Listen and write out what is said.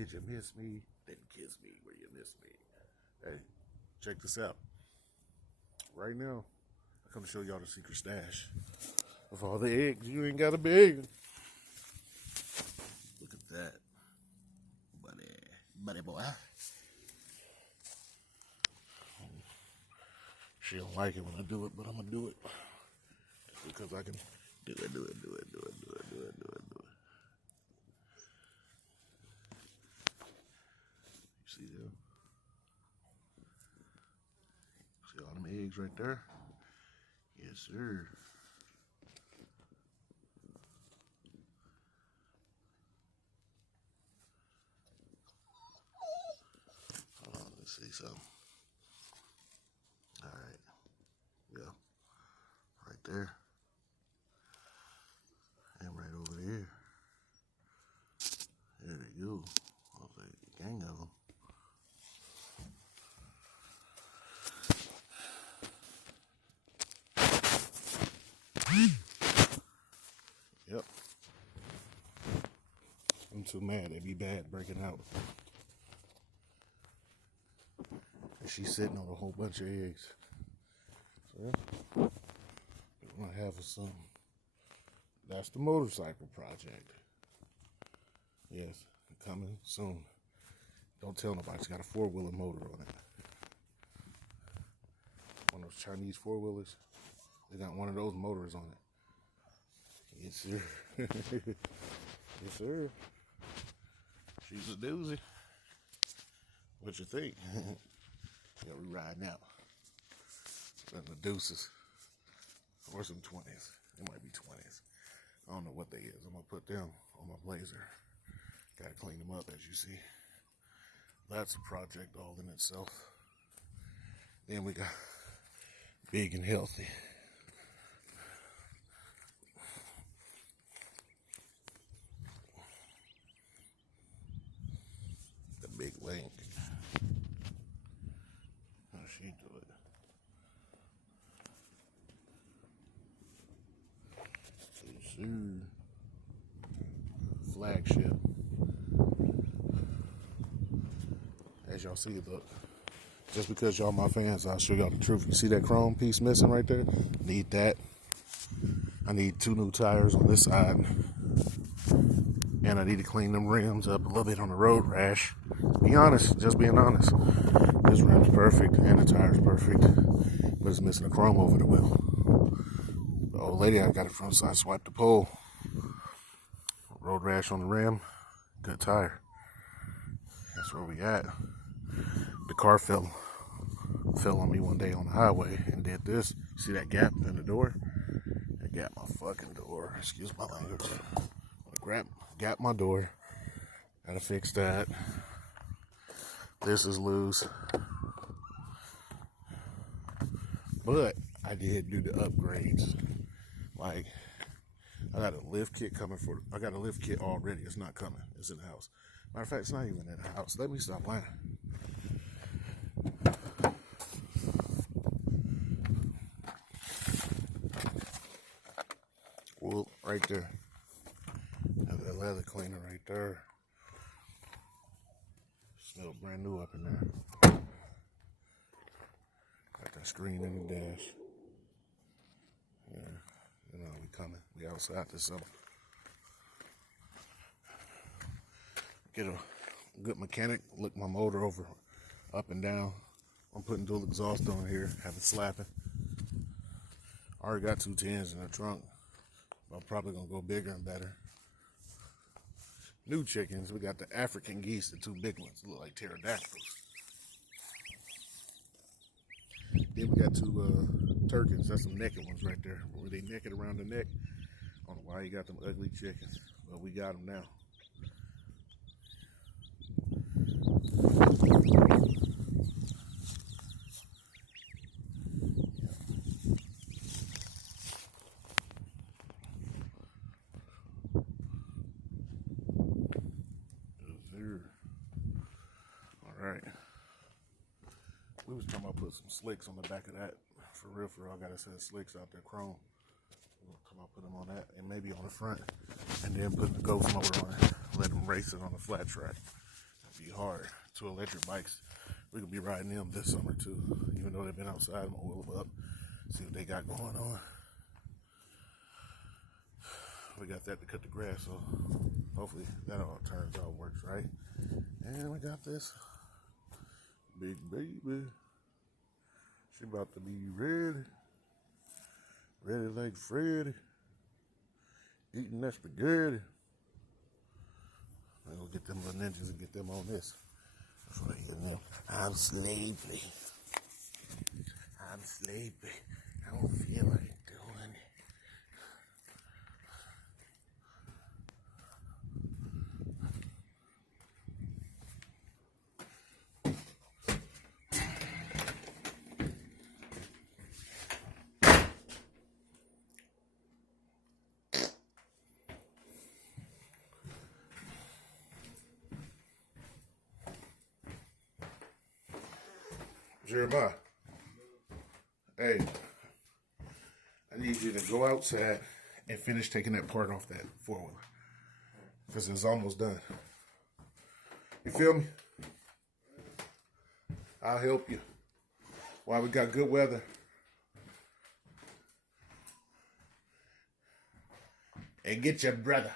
Did you miss me? Then kiss me where you miss me. Hey, check this out. Right now, I come to show y'all the secret stash of all the eggs you ain't got a bag. Look at that. Buddy boy. She don't like it when I do it, but I'm gonna do it. Just because I can do it. You see them? See all them eggs right there? Yes, sir. Hold on, let's see something. All right. Yeah. Right there. And right over there. There they go. Looks like a gang of them. Yep. I'm too mad. They be bad breaking out. And she's sitting on a whole bunch of eggs. So, we're gonna have some. That's the motorcycle project. Yes, coming soon. Don't tell nobody. It's got a 4-wheeler motor on it. One of those Chinese 4-wheelers. They got one of those motors on it. Yes, sir. Yes, sir. She's a doozy. What you think? Yeah, we riding out. Some the deuces. Or some 20s. It might be 20s. I don't know what they is. I'm going to put them on my Blazer. Got to clean them up, as you see. That's a project all in itself. Then we got big and healthy. The big link. How she do it? Yes, sir. Flagship. As y'all see, look. Just because y'all my fans, I'll show y'all the truth. You see that chrome piece missing right there? Need that. I need 2 new tires on this side. And I need to clean them rims up a little bit on the road rash. Be honest, just being honest. This rim's perfect and the tire's perfect. But it's missing the chrome over the wheel. The old lady I got it from, so I swiped the pole. Road rash on the rim, good tire. That's where we at. The car fell on me one day on the highway and did this. See that gap in the door? That gap my fucking door. Excuse my language. Gap my door. Gotta fix that. This is loose. But I did do the upgrades. Like, I got a lift kit coming I got a lift kit already. It's not coming. It's in the house. Matter of fact, it's not even in the house. Let me stop lying. Well, right there. Have that leather cleaner right there. Smells brand new up in there. Got that screen in the dash. Yeah, you know, we coming. We outside this summer. Get a good mechanic, look my motor over, up and down. I'm putting dual exhaust on here, have it slapping. I already got 2 10s in the trunk. I'm probably gonna go bigger and better. New chickens, we got the African geese, the 2 big ones, look like pterodactyls. Then we got 2 turkeys, that's some naked ones right there. Were they naked around the neck? I don't know why you got them ugly chickens, but we got them now. Alright. We was talking about putting some slicks on the back of that. For real, I got a set of slicks out there, chrome. We'll come out, put them on that, and maybe on the front, and then put the ghost motor on it. Let them race it on the flat track. be hard. 2 electric bikes. We're gonna be riding them this summer too. Even though they've been outside, I'm gonna wheel them up, see what they got going on. We got that to cut the grass, so hopefully that all turns out, works right. And we got this big baby. She about to be ready. Ready like Freddy. Eating that spaghetti. I'm gonna get them little ninjas and get them on this. Before they get them. I'm sleepy. I'm sleepy. I don't feel like doing it. Jeremiah, hey, I need you to go outside and finish taking that part off that 4-wheeler. Because it's almost done. You feel me? I'll help you. While we got good weather. And get your brother.